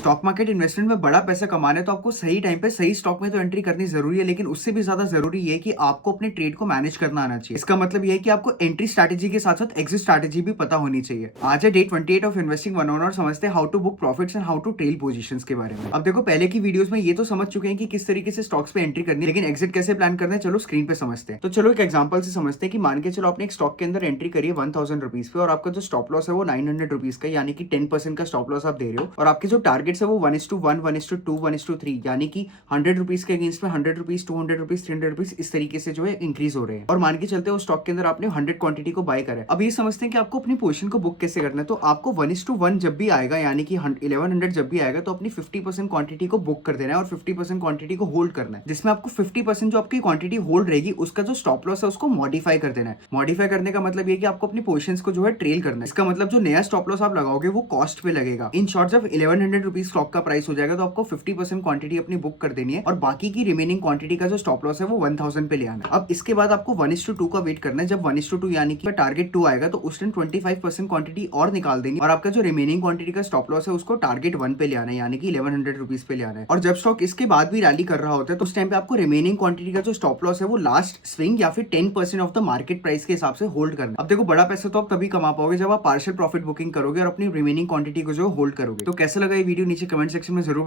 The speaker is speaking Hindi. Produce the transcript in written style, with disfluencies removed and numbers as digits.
स्टॉक मार्केट इन्वेस्टमेंट में बड़ा पैसा कमाना है तो आपको सही टाइम पे सही स्टॉक में तो एंट्री करनी जरूरी है, लेकिन उससे भी ज्यादा जरूरी है कि आपको अपने ट्रेड को मैनेज करना आना चाहिए। इसका मतलब ये है कि आपको एंट्री स्ट्रैटेजी के साथ साथ एग्जिट स्ट्रैटेजी भी पता होनी चाहिए। आज है डे 28 ऑफ इन्वेस्टिंग 101 और समझते हैं how to book profits and how to trail positions के बारे में। अब देखो, पहले की वीडियोस में ये तो समझ चुके हैं कि किस तरीके से स्टॉक्स पे एंट्री करनी है, लेकिन एग्जिट कैसे प्लान करना है चलो स्क्रीन पे समझते हैं। तो चलो एक एग्जांपल से समझते हैं कि मान के चलो आपने एक स्टॉक के अंदर एंट्री करी है 1000 रुपीज पे, और आपका जो स्टॉप लॉस है वो 900 रुपीज का, यानी कि 10% का स्टॉप लॉस आप दे रहे हो, और आपके जो टारगेट्स है वो 1:1, 1:2, 1:3, यानी कि 100 रुपीज के अगेंस्ट में 100 रुपीज, 200 रुपीज, 300 रुपीज इस तरीके से जो है इंक्रीज हो रहे हैं। और मान के चलते हो स्टॉक के अंदर आपने 100 क्वांटिटी को बाय करा है। अब ये समझते हैं कि आपको अपनी पोजीशन को बुक कैसे करना है। तो आपको 1:1 जब भी आएगा, यानी कि 1100 जब भी आएगा, तो अपनी 50% क्वांटिटी को बुक कर देना है और 50% क्वांटिटी को होल्ड करना है, जिसमें आपको 50% जो आपकी क्वांटिटी होल्ड रहेगी उसका जो स्टॉप लॉस है उसको मॉडिफाई कर देना है। मॉडिफाई करने का मतलब ये कि आपको अपनी पोजीशंस को जो है ट्रेल करना है। इसका मतलब जो नया स्टॉप लॉस आप लगाओगे वो कॉस्ट पे लगेगा। इन शॉर्ट, जब 1100 रुपीज स्टॉक का प्राइस हो जाएगा तो आपको 50% क्वांटिटी अपनी बुक कर देनी है और बाकी की रिमेनिंग क्वांटिटी का जो स्टॉप लॉस है वो 1000 पे ले आना है। अब इसके बाद आपको 1:2 का वेट करना है। जब 1:2 यानी कि टारगेट 2 आएगा तो उस टाइम 25% क्वांटिटी और निकाल देंगे और आपका जो रिमेनिंग क्वांटिटी का स्टॉप लॉस है उसको टारगेट 1 पे ले आना है, यानी कि 1100 रुपीज पे ले आना है। और जब स्टॉक इसके बाद भी रैली कर रहा होता है तो उस टाइम पे आपको रिमेनिंग क्वांटिटी का जो स्टॉप लॉस है वो लास्ट स्विंग या फिर 10% ऑफ द मार्केट प्राइस के हिसाब से होल्ड करना है। अब देखो, बड़ा पैसा तो आप तभी कमा पाओगे जब आप पार्शियल प्रॉफिट बुकिंग करोगे और अपनी रिमेनिंग क्वांटिटी को जो होल्ड करोगे। तो कैसा लगा ये वीडियो नीचे कमेंट सेक्शन में जरूर